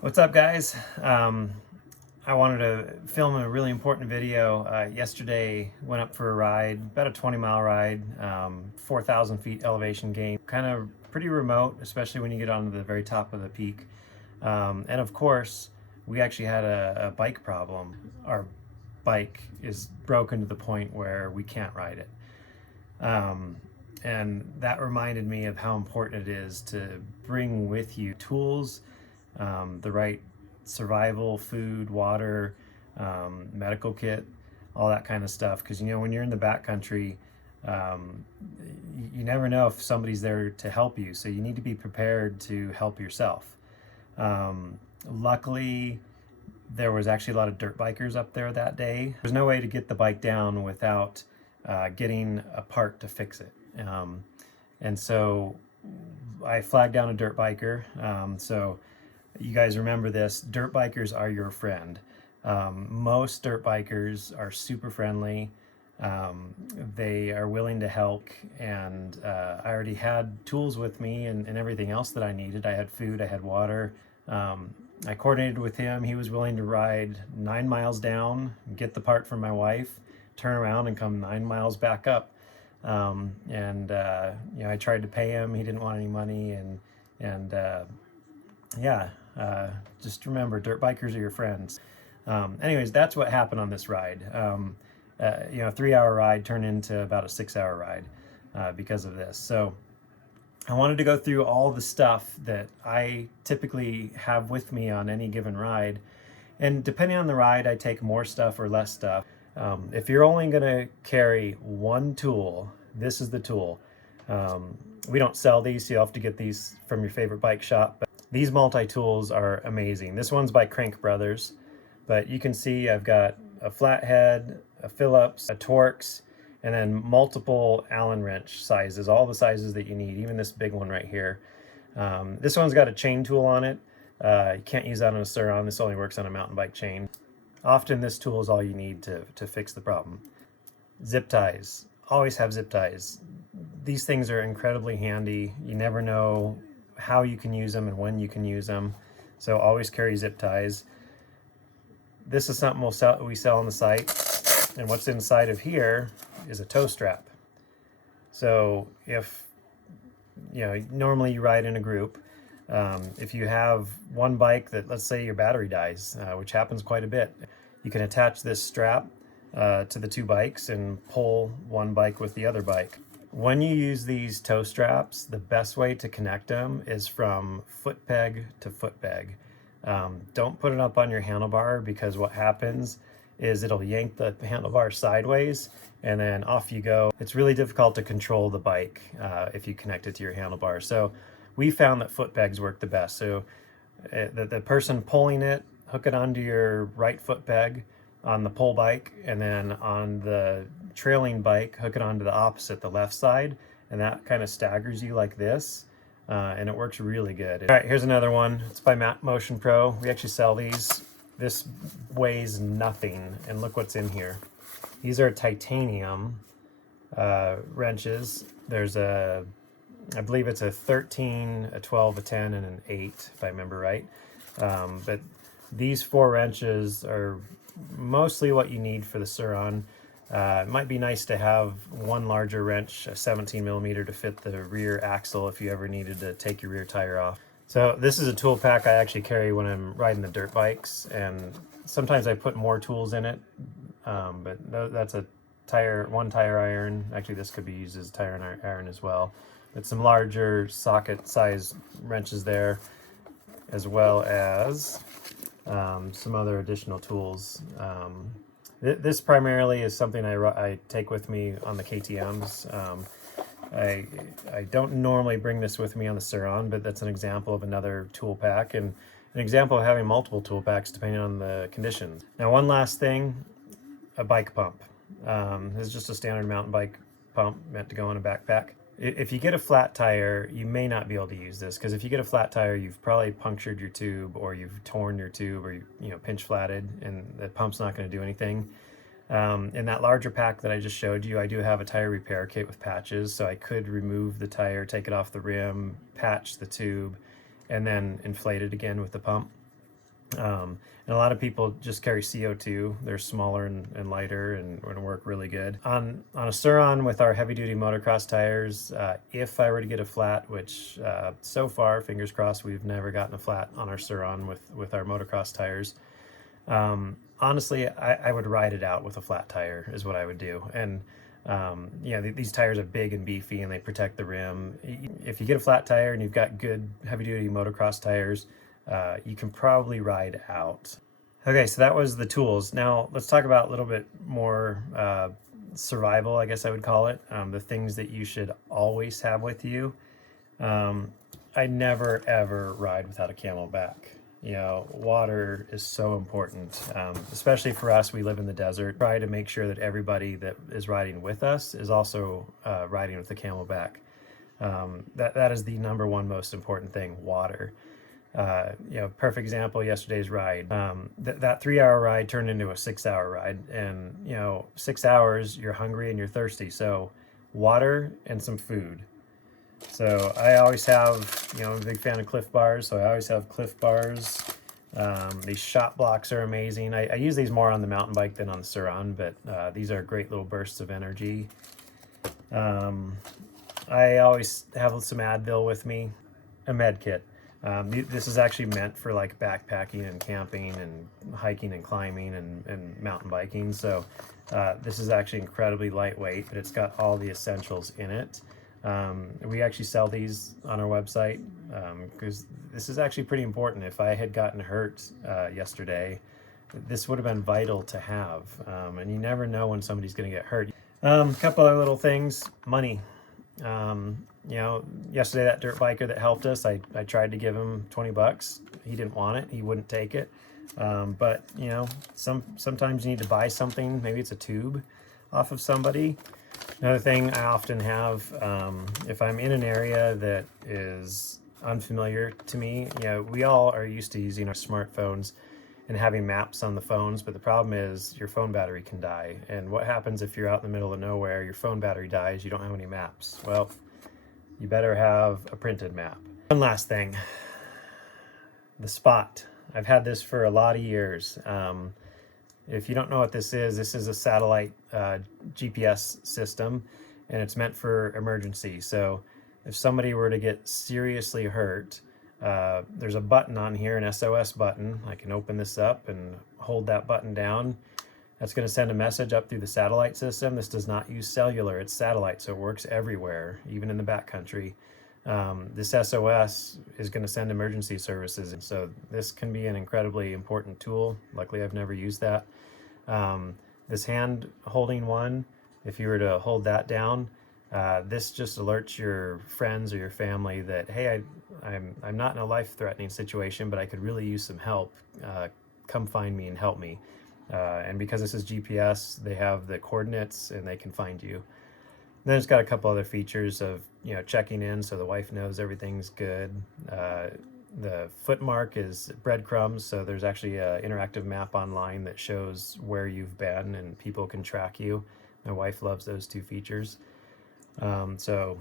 What's up, guys? I wanted to film a really important video. Yesterday went up for a ride, about a 20-mile ride, 4,000 feet elevation gain, kind of pretty remote, especially when you get onto the very top of the peak. And of course, we actually had a bike problem. Our bike is broken to the point where we can't ride it. And that reminded me of how important it is to bring with you tools, the right survival, food, water, medical kit, all that kind of stuff. Because you know, when you're in the backcountry, you never know if somebody's there to help you. So you need to be prepared to help yourself. Luckily, there was actually a lot of dirt bikers up there that day. There's no way to get the bike down without getting a part to fix it. And so I flagged down a dirt biker. So you guys remember this, dirt bikers are your friend. Most dirt bikers are super friendly. They are willing to help, and I already had tools with me and everything else that I needed. I had food, I had water. I coordinated with him. He was willing to ride 9 miles down, get the part from my wife, turn around and come 9 miles back up. You know, I tried to pay him. He didn't want any money, and just remember, dirt bikers are your friends. Anyways, that's what happened on this ride. You know, a 3-hour ride turned into about a 6-hour ride because of this. So I wanted to go through all the stuff that I typically have with me on any given ride. And depending on the ride, I take more stuff or less stuff. If you're only going to carry one tool, this is the tool. We don't sell these, so you'll have to get these from your favorite bike shop. But these multi-tools are amazing. This one's by Crank Brothers, but you can see I've got a flathead, a Phillips, a Torx, and then multiple Allen wrench sizes, all the sizes that you need, even this big one right here. This one's got a chain tool on it. You can't use that on a Surron. This only works on a mountain bike chain. Often this tool is all you need to fix the problem. Zip ties. Always have zip ties. These things are incredibly handy. You never know how you can use them and when you can use them. So always carry zip ties. This is something we sell on the site. And what's inside of here is a tow strap. So if, you know, normally you ride in a group, if you have one bike that, let's say your battery dies, which happens quite a bit, you can attach this strap to the two bikes and pull one bike with the other bike. When you use these tow straps, the best way to connect them is from foot peg to foot peg. Don't put it up on your handlebar, because what happens is it'll yank the handlebar sideways and then off you go. It's really difficult to control the bike if you connect it to your handlebar. So we found that foot pegs work the best. So the person pulling it, hook it onto your right foot peg on the pull bike, and then on the trailing bike, hook it onto the opposite, the left side, and that kind of staggers you like this, and it works really good. All right, here's another one. It's by Motion Pro. We actually sell these. This weighs nothing, and look what's in here. These are titanium wrenches. There's I believe it's a 13, a 12, a 10, and an 8, if I remember right. But these 4 wrenches are mostly what you need for the Surron. It might be nice to have one larger wrench, a 17 millimeter, to fit the rear axle if you ever needed to take your rear tire off. So this is a tool pack I actually carry when I'm riding the dirt bikes, and sometimes I put more tools in it, but that's a one tire iron. Actually, this could be used as a tire iron as well. But some larger socket size wrenches there, as well as some other additional tools. This primarily is something I take with me on the KTMs. I don't normally bring this with me on the Surron, but that's an example of another tool pack, and an example of having multiple tool packs depending on the conditions. Now, one last thing, a bike pump. This is just a standard mountain bike pump meant to go in a backpack. If you get a flat tire, you may not be able to use this, because if you get a flat tire, you've probably punctured your tube, or you've torn your tube, or you pinch flatted, and the pump's not going to do anything. In that larger pack that I just showed you, I do have a tire repair kit with patches, so I could remove the tire, take it off the rim, patch the tube, and then inflate it again with the pump. And a lot of people just carry CO2. They're smaller and lighter and work really good. On a Surron with our heavy-duty motocross tires, if I were to get a flat, which so far, fingers crossed, we've never gotten a flat on our Surron with our motocross tires. Honestly, I would ride it out with a flat tire is what I would do. And you know, these tires are big and beefy and they protect the rim. If you get a flat tire and you've got good heavy-duty motocross tires, you can probably ride out. Okay, so that was the tools. Now let's talk about a little bit more survival, I guess I would call it. The things that you should always have with you. I never ever ride without a Camelback. You know, water is so important, especially for us. We live in the desert. Try to make sure that everybody that is riding with us is also riding with the Camelback. That is the number one most important thing, water. You know, perfect example, yesterday's ride. That 3-hour ride turned into a 6-hour ride, and you know, 6 hours, you're hungry and you're thirsty. So water and some food. So I always have, you know, I'm a big fan of Clif Bars, so I always have Clif Bars. These shot blocks are amazing. I use these more on the mountain bike than on the Surron, but these are great little bursts of energy. I always have some Advil with me, a med kit. This is actually meant for like backpacking and camping and hiking and climbing and mountain biking. So this is actually incredibly lightweight, but it's got all the essentials in it. We actually sell these on our website because this is actually pretty important. If I had gotten hurt yesterday, this would have been vital to have. And you never know when somebody's going to get hurt. A couple other little things. Money. You know, yesterday that dirt biker that helped us, I tried to give him 20 bucks. He didn't want it. He wouldn't take it. But you know, sometimes you need to buy something. Maybe it's a tube off of somebody. Another thing I often have, if I'm in an area that is unfamiliar to me, you know, we all are used to using our smartphones and having maps on the phones, but the problem is your phone battery can die. And what happens if you're out in the middle of nowhere, your phone battery dies, you don't have any maps? Well, you better have a printed map. One last thing, the Spot. I've had this for a lot of years. If you don't know what this is a satellite GPS system, and it's meant for emergency. So if somebody were to get seriously hurt, there's a button on here, an SOS button. I can open this up and hold that button down. That's going to send a message up through the satellite system. This does not use cellular, it's satellite, so it works everywhere, even in the backcountry. This SOS is going to send emergency services, and so this can be an incredibly important tool. Luckily, I've never used that. This hand holding one, if you were to hold that down, this just alerts your friends or your family that, hey, I'm not in a life-threatening situation, but I could really use some help. Come find me and help me. And because this is GPS, they have the coordinates and they can find you. Then it's got a couple other features of, you know, checking in so the wife knows everything's good. The foot mark is breadcrumbs, so there's actually an interactive map online that shows where you've been and people can track you. My wife loves those two features. So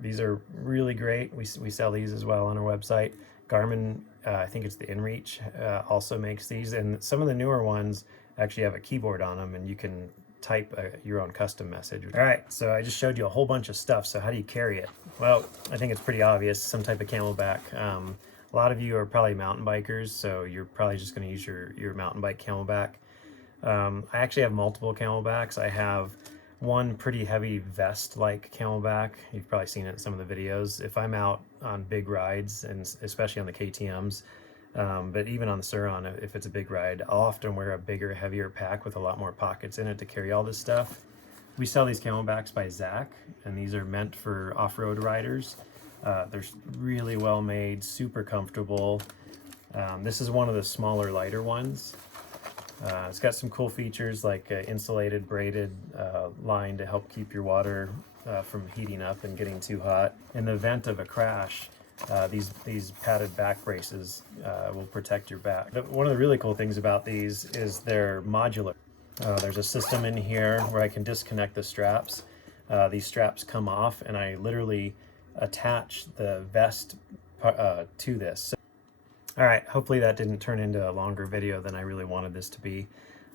these are really great. We sell these as well on our website. Garmin, I think it's the InReach, also makes these, and some of the newer ones actually have a keyboard on them and you can type your own custom message. All right, so I just showed you a whole bunch of stuff. So how do you carry it? Well, I think it's pretty obvious, some type of Camelback. A lot of you are probably mountain bikers, so you're probably just going to use your mountain bike Camelback. I actually have multiple Camelbacks. I have one pretty heavy vest-like Camelback. You've probably seen it in some of the videos. If I'm out on big rides, and especially on the KTMs, but even on the Surron, if it's a big ride, I'll often wear a bigger, heavier pack with a lot more pockets in it to carry all this stuff. We sell these Camelbacks by Zach, and these are meant for off-road riders. They're really well made, super comfortable. This is one of the smaller, lighter ones. It's got some cool features like insulated braided line to help keep your water from heating up and getting too hot. In the event of a crash, these padded back braces will protect your back. One of the really cool things about these is they're modular. There's a system in here where I can disconnect the straps. These straps come off, and I literally attach the vest to this. All right, hopefully that didn't turn into a longer video than I really wanted this to be.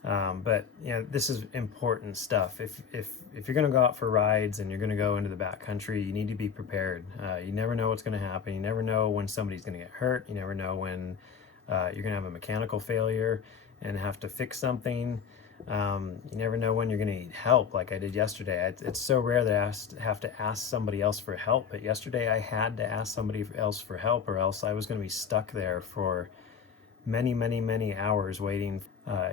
But you know, this is important stuff. If you're going to go out for rides and you're going to go into the backcountry, you need to be prepared. You never know what's going to happen. You never know when somebody's going to get hurt. You never know when you're going to have a mechanical failure and have to fix something. You never know when you're going to need help, like I did yesterday. It's so rare that I have to ask somebody else for help, but yesterday I had to ask somebody else for help, or else I was going to be stuck there for many hours waiting.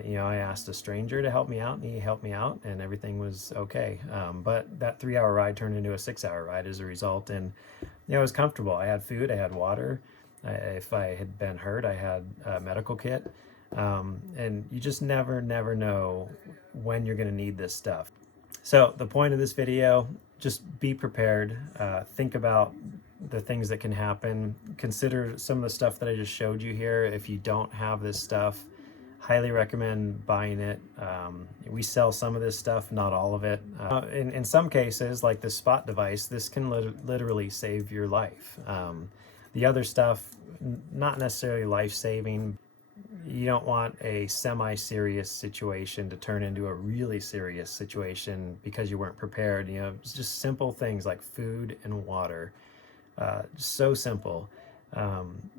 You know, I asked a stranger to help me out, and he helped me out, and everything was okay. But that 3-hour ride turned into a 6-hour ride as a result, and you know, it was comfortable. I had food, I had water. If I had been hurt, I had a medical kit. And you just never know when you're going to need this stuff. So the point of this video, just be prepared. Think about the things that can happen. Consider some of the stuff that I just showed you here. If you don't have this stuff, highly recommend buying it. We sell some of this stuff, not all of it. In some cases, like the spot device, this can literally save your life. The other stuff, not necessarily life-saving. You don't want a semi-serious situation to turn into a really serious situation because you weren't prepared. You know, it's just simple things like food and water. So simple.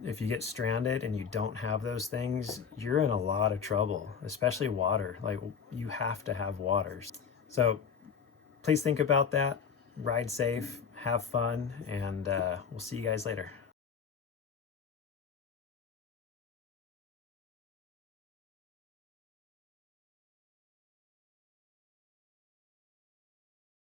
If you get stranded and you don't have those things, you're in a lot of trouble, especially water. Like, you have to have water. So please think about that. Ride safe, have fun, and we'll see you guys later.